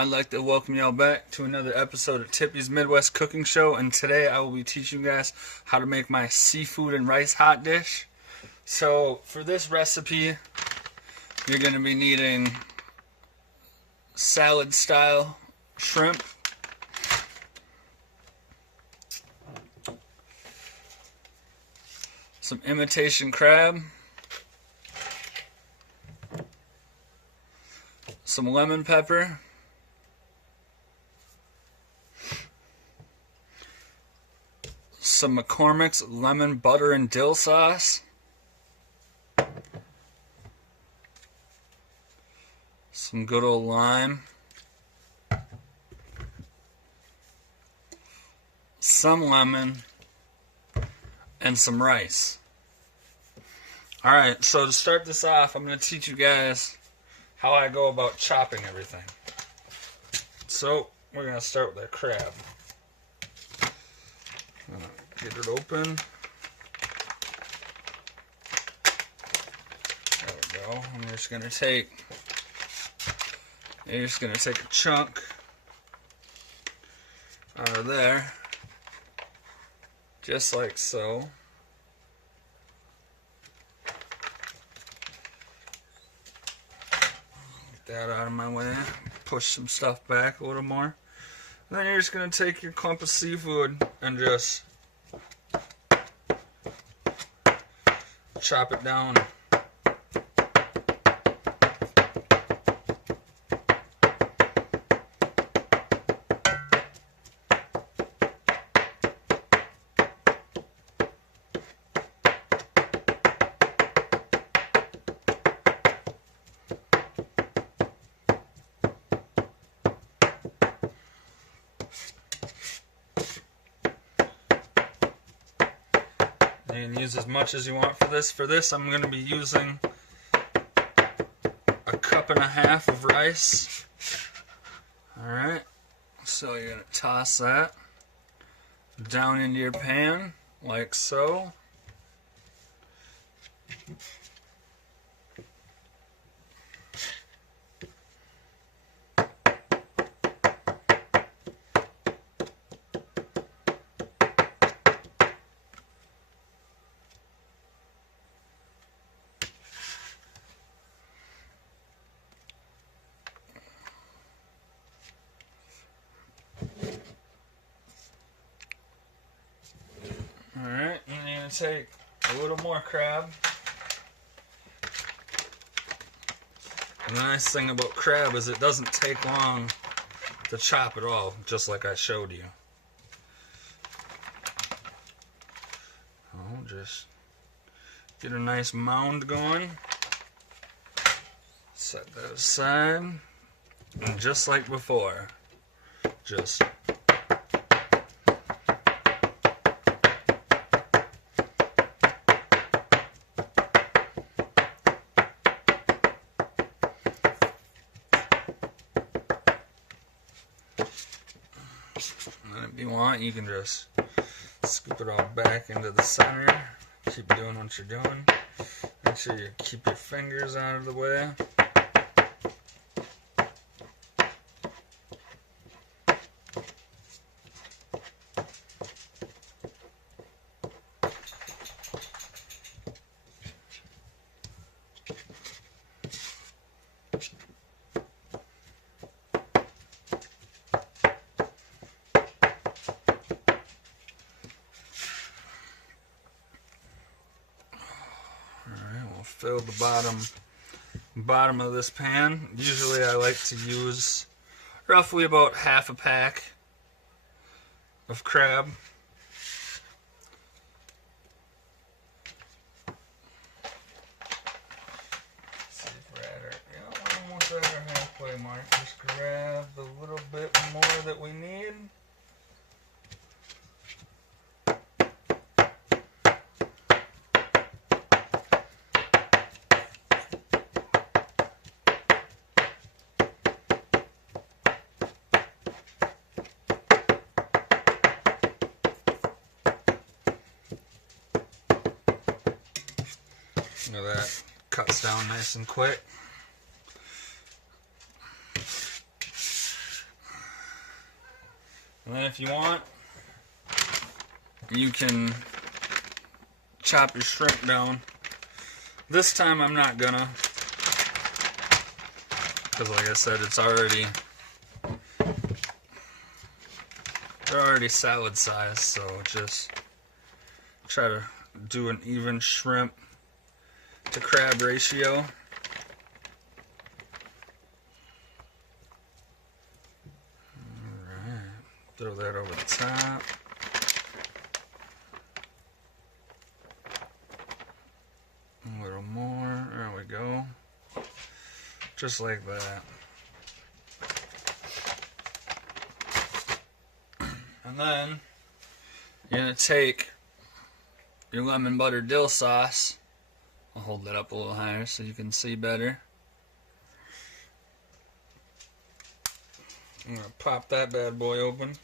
I'd like to welcome y'all back to another episode of Tippy's Midwest Cooking Show, and today I will be teaching you guys how to make my seafood and rice hot dish. So for this recipe, you're going to be needing salad style shrimp, some imitation crab, some lemon pepper, some McCormick's lemon butter and dill sauce, some good old lime, some lemon, and some rice. Alright, so to start this off, I'm going to teach you guys how I go about chopping everything. So, we're going to start with our crab. I'm going to get it open. There we go. I'm just going to take a chunk out of there, just like so. Get that out of my way. Push some stuff back a little more. And then you're just going to take your clump of seafood and just chop it down. You can use as much as you want for this. For this, I'm going to be using a cup and a half of rice. Alright, so you're going to toss that down into your pan, like so. Alright, and you're going to take a little more crab. And the nice thing about crab is it doesn't take long to chop at all, just like I showed you. Oh, just get a nice mound going. Set that aside. And just like before, just and then if you want, you can just scoop it all back into the center. Keep doing what you're doing. Make sure you keep your fingers out of the way. Fill the bottom of this pan. Usually I like to use roughly about half a pack of crab. Let's see if we're at almost at our halfway mark. Just grab the little bit more that we need. Look at that, cuts down nice and quick. And then if you want, you can chop your shrimp down. This time I'm not gonna, because like I said, they're already salad size, so just try to do an even shrimp to crab ratio. Alright, throw that over the top. A little more, there we go. Just like that. And then you're going to take your lemon butter dill sauce. I'll hold that up a little higher so you can see better. I'm going to pop that bad boy open.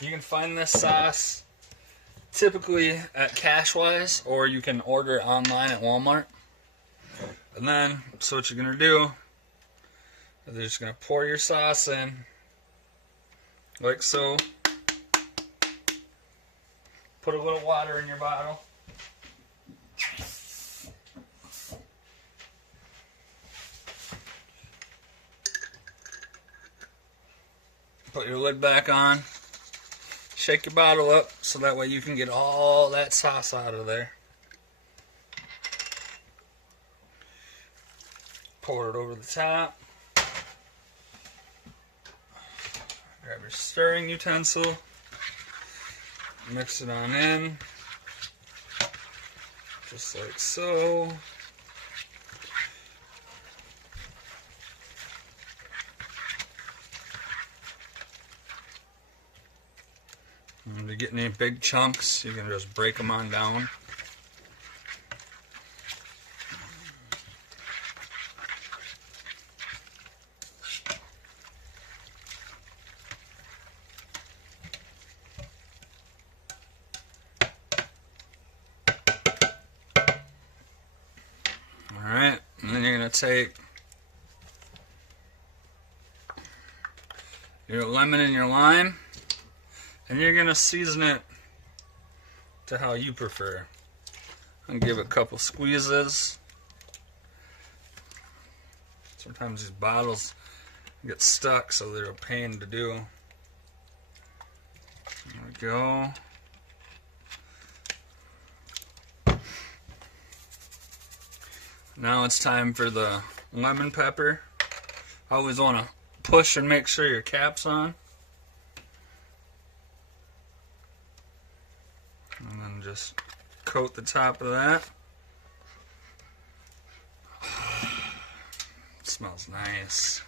You can find this sauce typically at Cashwise, or you can order it online at Walmart. And then, so what you're going to do, you're just going to pour your sauce in, like so. Put a little water in your bottle. Put your lid back on. Shake your bottle up so that way you can get all that sauce out of there. Pour it over the top. Grab your stirring utensil. Mix it on in. Just like so. And if you get any big chunks, you can just break them on down. Alright, and then you're going to take your lemon and your lime. And you're going to season it to how you prefer. And give it a couple squeezes. Sometimes these bottles get stuck, so they're a pain to do. There we go. Now it's time for the lemon pepper. Always want to push and make sure your cap's on. And then just coat the top of that. It smells nice.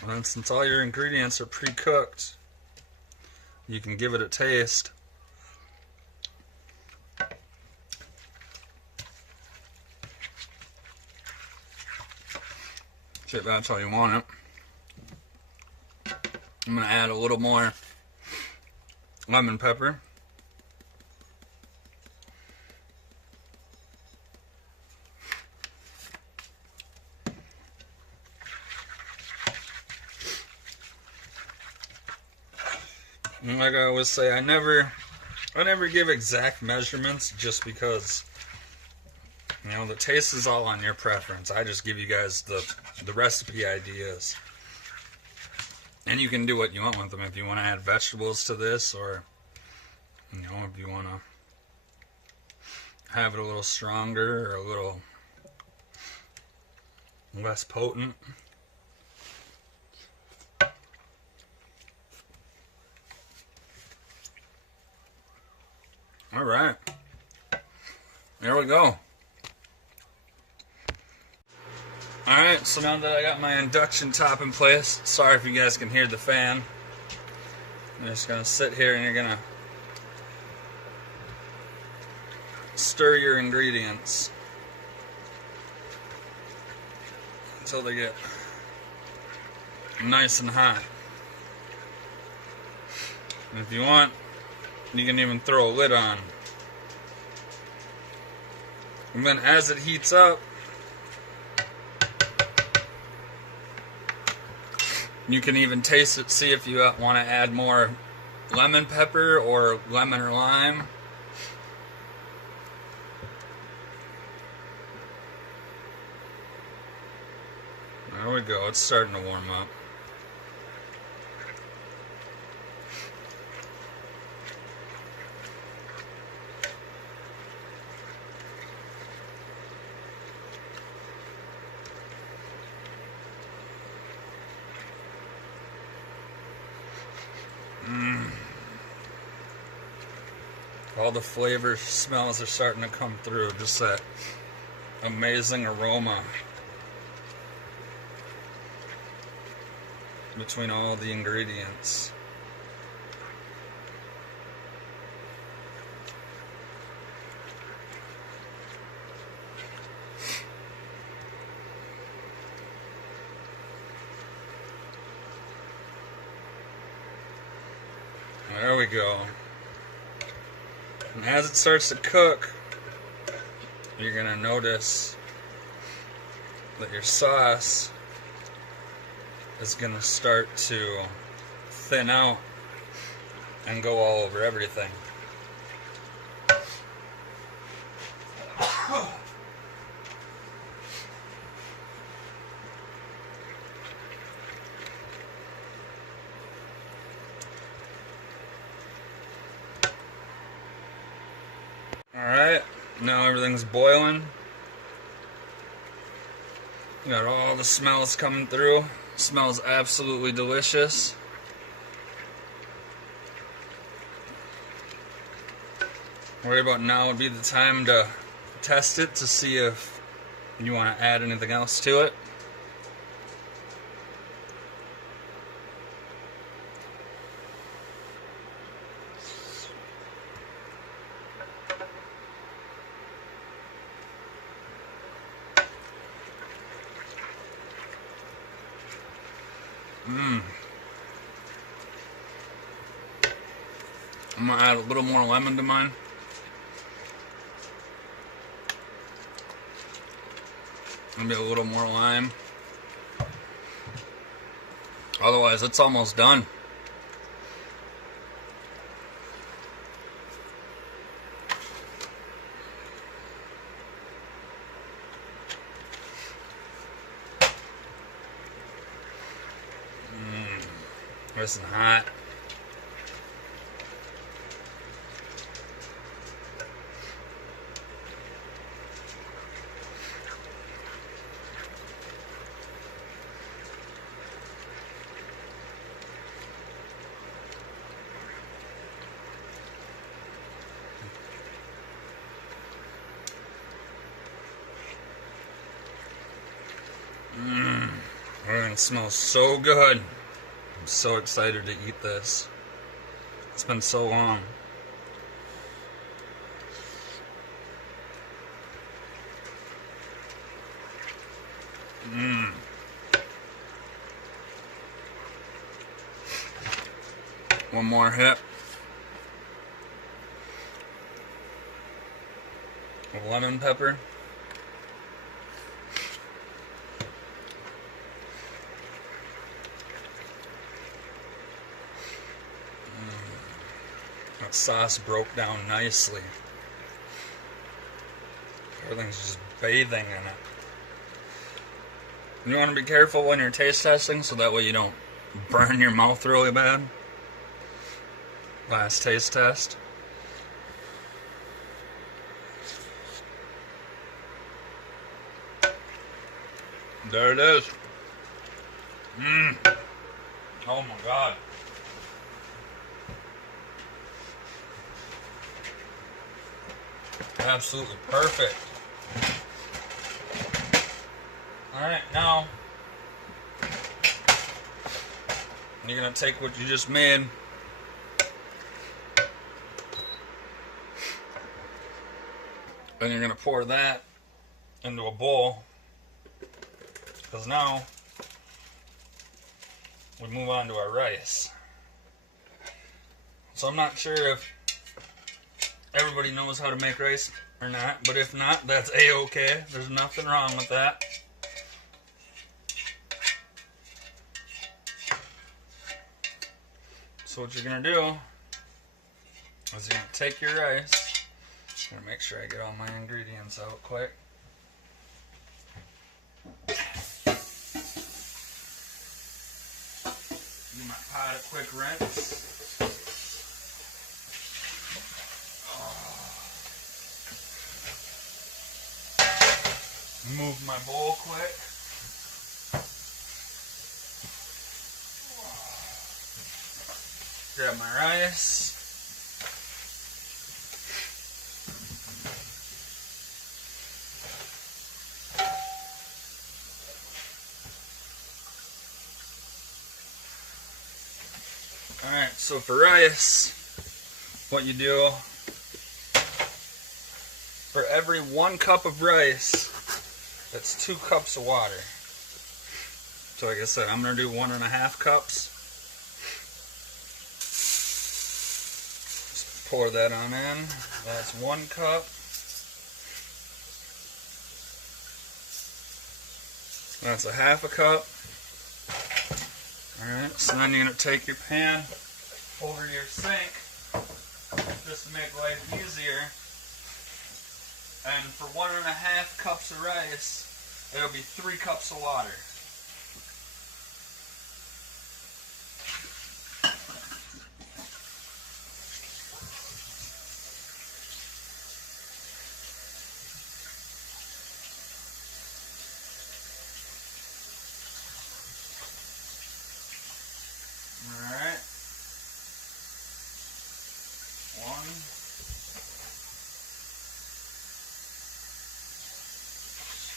And then since all your ingredients are pre-cooked, you can give it a taste. If that's how you want it. I'm going to add a little more lemon pepper. And like I always say, I never give exact measurements just because, you know, the taste is all on your preference. I just give you guys the recipe ideas. And you can do what you want with them. If you want to add vegetables to this, or, you know, if you want to have it a little stronger or a little less potent. All right. There we go. Alright, so now that I got my induction top in place, sorry if you guys can hear the fan. I'm just going to sit here and you're going to stir your ingredients until they get nice and hot. And if you want, you can even throw a lid on. And then as it heats up, you can even taste it, see if you want to add more lemon pepper or lemon or lime. There we go, it's starting to warm up. All the flavors, smells are starting to come through. Just that amazing aroma between all the ingredients. There we go. And as it starts to cook, you're going to notice that your sauce is going to start to thin out and go all over everything. Alright, now everything's boiling. You got all the smells coming through. Smells absolutely delicious. Right about now would be the time to test it to see if you want to add anything else to it. I'm going to add a little more lemon to mine. Maybe a little more lime. Otherwise, it's almost done. Nice and hot. It smells so good. I'm so excited to eat this. It's been so long. One more hit of lemon pepper. That sauce broke down nicely. Everything's just bathing in it. You want to be careful when you're taste testing so that way you don't burn your mouth really bad. Last taste test. There it is. Oh my God. Absolutely perfect. Alright, now you're going to take what you just made and you're going to pour that into a bowl, because now we move on to our rice. So I'm not sure if everybody knows how to make rice or not, but if not, that's a-okay. There's nothing wrong with that. So what you're gonna do is you're gonna take your rice. I'm gonna make sure I get all my ingredients out quick. Give my pot a quick rinse. Move my bowl quick. Grab my rice. Alright, so for rice, what you do, for every 1 cup of rice, that's 2 cups of water. So like I said, I'm going to do 1.5 cups. Just pour that on in. That's 1 cup. That's 1/2 cup. Alright, so then you're going to take your pan over your sink, just to make life easier. And for 1.5 cups of rice, it'll be 3 cups of water. Alright. 1,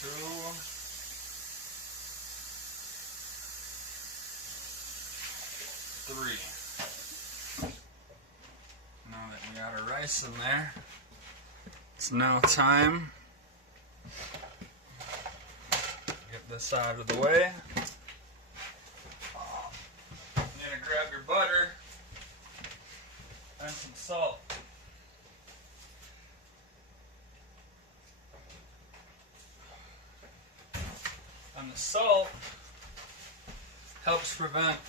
2, 3. Now that we got our rice in there, it's now time. Get this out of the way. You're gonna grab your butter and some salt. And the salt helps prevent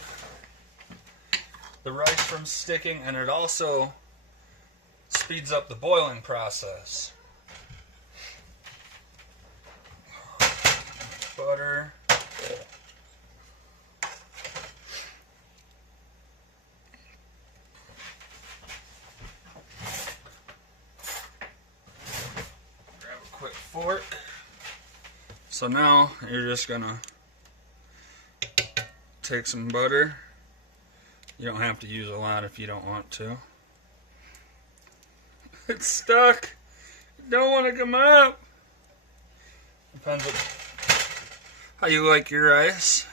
the rice from sticking, and it also speeds up the boiling process. Butter. Grab a quick fork. So now you're just gonna take some butter. You don't have to use a lot if you don't want to. It's stuck. Don't want to come up. Depends on how you like your rice.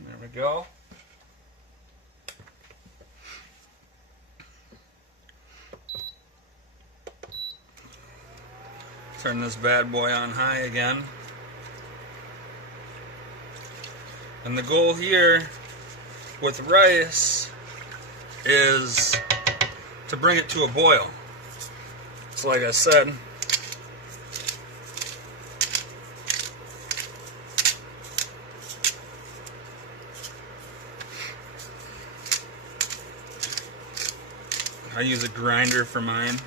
There we go. Turn this bad boy on high again. And the goal here with rice is to bring it to a boil. So like I said, I use a grinder for mine.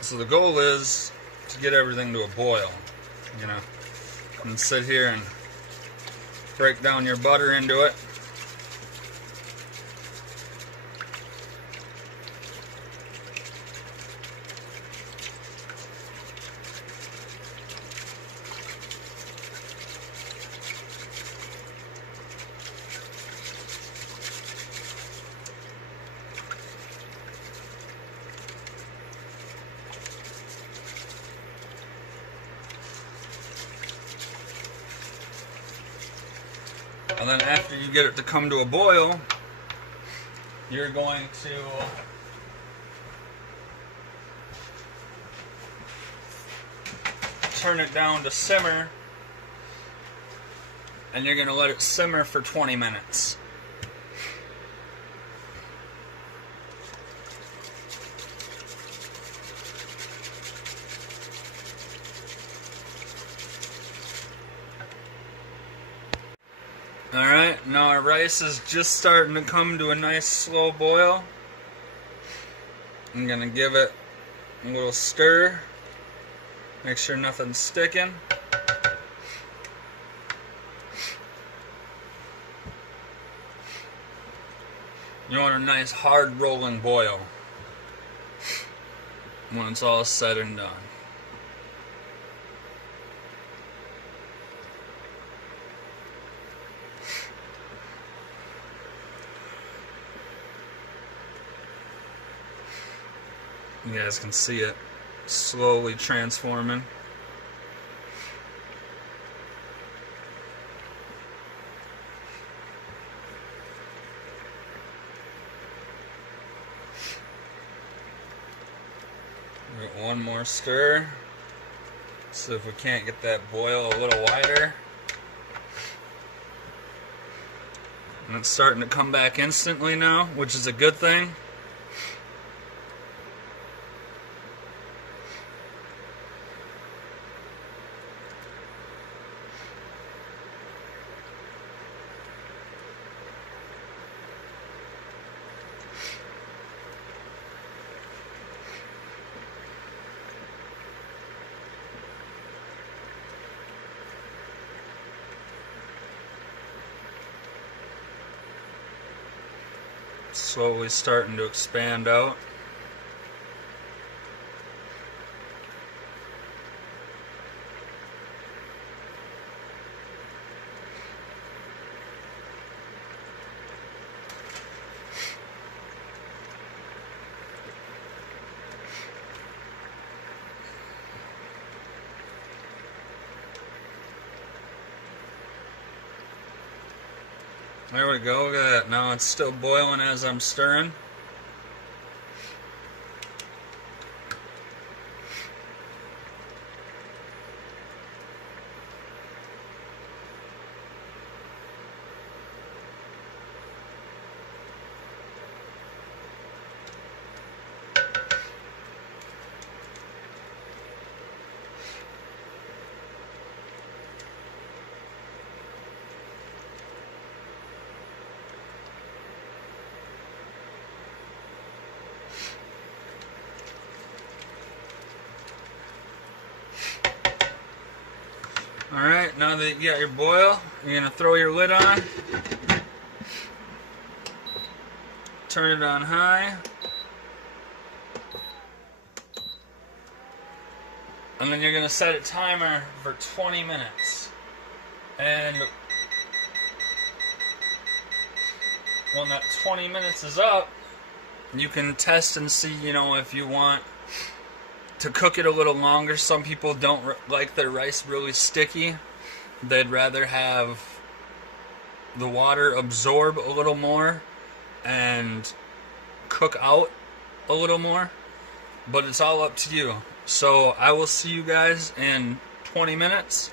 So the goal is to get everything to a boil, you know, and sit here and break down your butter into it. And then after you get it to come to a boil, you're going to turn it down to simmer, and you're going to let it simmer for 20 minutes. Alright, now our rice is just starting to come to a nice slow boil. I'm going to give it a little stir. Make sure nothing's sticking. You want a nice hard rolling boil when it's all said and done. You guys can see it slowly transforming. Give it one more stir. See if we can't get that boil a little wider. And it's starting to come back instantly now, which is a good thing. Slowly starting to expand out. There we go, look at that. Now it's still boiling as I'm stirring. Alright, now that you got your boil, you're going to throw your lid on. Turn it on high. And then you're going to set a timer for 20 minutes. And when that 20 minutes is up, you can test and see, you know, if you want to cook it a little longer. Some people don't like their rice really sticky. They'd rather have the water absorb a little more and cook out a little more. But it's all up to you. So I will see you guys in 20 minutes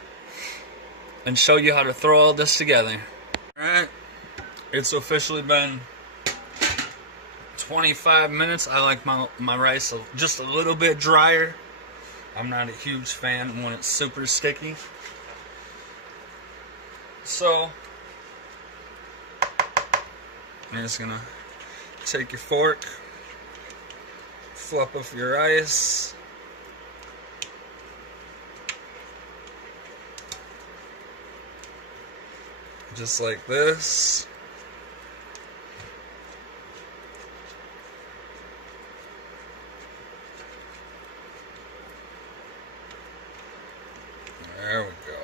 and show you how to throw all this together. Alright, it's officially been 25 minutes. I like my rice just a little bit drier. I'm not a huge fan when it's super sticky. So you're just gonna take your fork, flop off your rice. Just like this. There we go.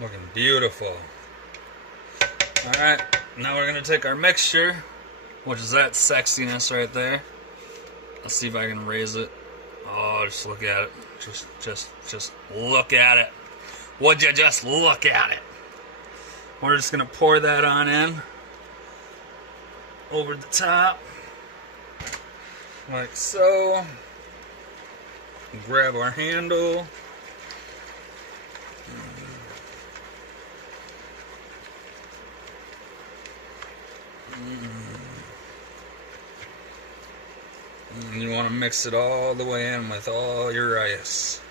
Looking beautiful. Alright, now we're going to take our mixture, which is that sexiness right there. Let's see if I can raise it. Oh, just look at it. Just look at it. Would you just look at it? We're just gonna pour that on in over the top, like so. Grab our handle. And you want to mix it all the way in with all your rice.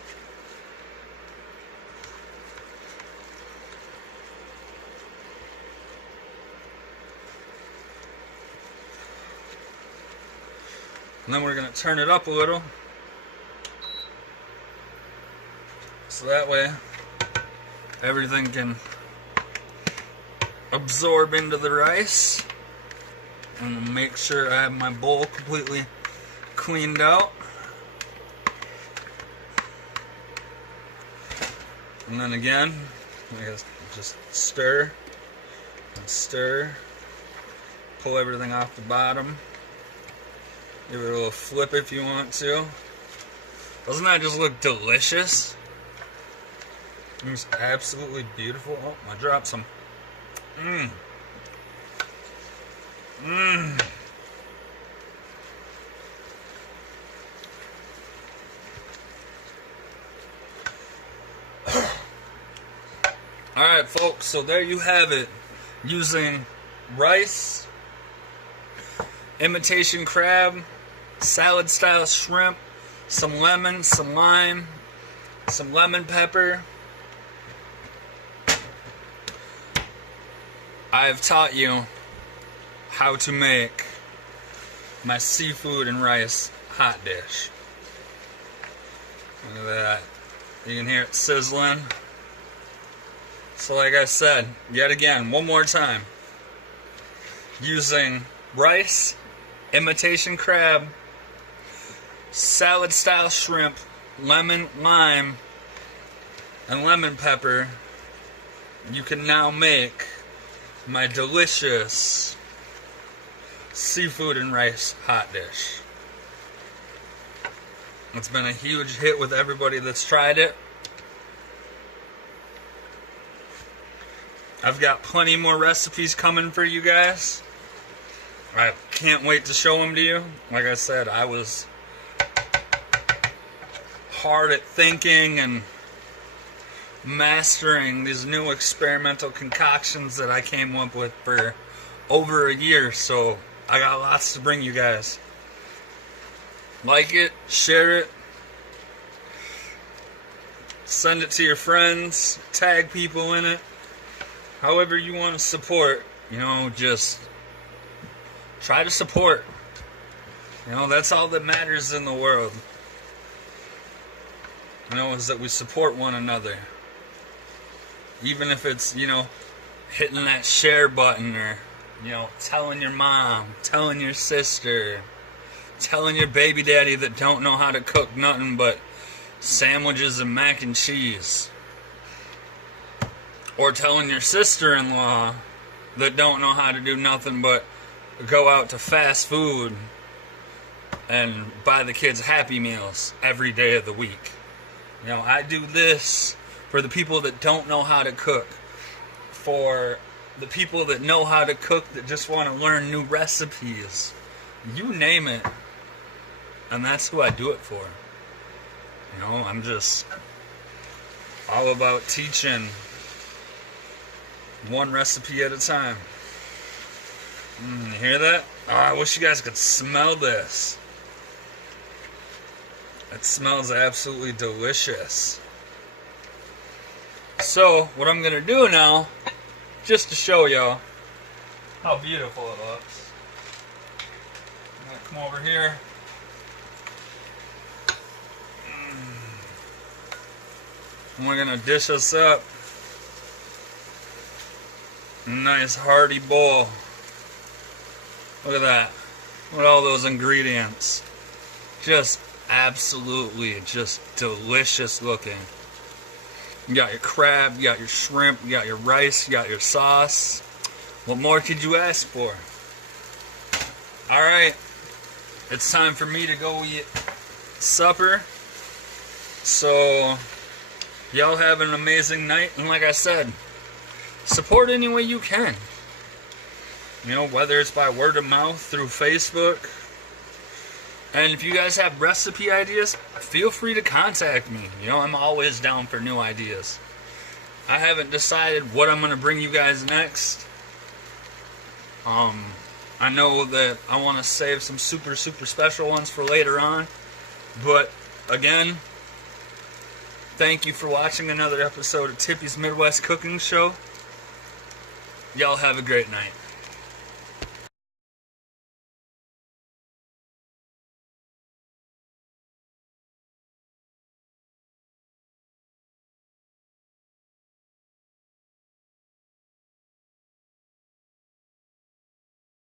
And then we're going to turn it up a little, so that way everything can absorb into the rice. And make sure I have my bowl completely cleaned out. And then again, just stir and stir. Pull everything off the bottom. Give it a little flip if you want to. Doesn't that just look delicious? It's absolutely beautiful. Oh, I dropped some. Alright folks, so there you have it. Using rice, imitation crab, salad style shrimp, some lemon, some lime, some lemon pepper. I have taught you how to make my seafood and rice hot dish. Look at that. You can hear it sizzling. So like I said, yet again, one more time. Using rice, imitation crab, salad style shrimp, lemon, lime, and lemon pepper, you can now make my delicious seafood and rice hot dish. It's been a huge hit with everybody that's tried it. I've got plenty more recipes coming for you guys. I can't wait to show them to you. Like I said, I was hard at thinking and mastering these new experimental concoctions that I came up with for over a year, so I got lots to bring you guys. Like it, share it, send it to your friends, tag people in it. However you want to support, just try to support. That's all that matters in the world. Is that we support one another. Even if it's, hitting that share button, or, telling your mom, telling your sister, telling your baby daddy that don't know how to cook nothing but sandwiches and mac and cheese. Or telling your sister-in-law that don't know how to do nothing but go out to fast food and buy the kids Happy Meals every day of the week. I do this for the people that don't know how to cook, for the people that know how to cook that just want to learn new recipes. You name it, and that's who I do it for. I'm just all about teaching one recipe at a time. You hear that? Oh, I wish you guys could smell this. It smells absolutely delicious. So, what I'm going to do now, just to show y'all how beautiful it looks, I'm going to come over here. And we're going to dish this up. Nice hearty bowl. Look at that. Look at all those ingredients. Just absolutely just delicious looking. You got your crab, you got your shrimp, you got your rice, you got your sauce. What more could you ask for? Alright, it's time for me to go eat supper. So, y'all have an amazing night. And like I said, support any way you can. You know, whether it's by word of mouth, through Facebook. And if you guys have recipe ideas, feel free to contact me. You know, I'm always down for new ideas. I haven't decided what I'm going to bring you guys next. I know that I want to save some super special ones for later on. But, again, thank you for watching another episode of Tippy's Midwest Cooking Show. Y'all have a great night.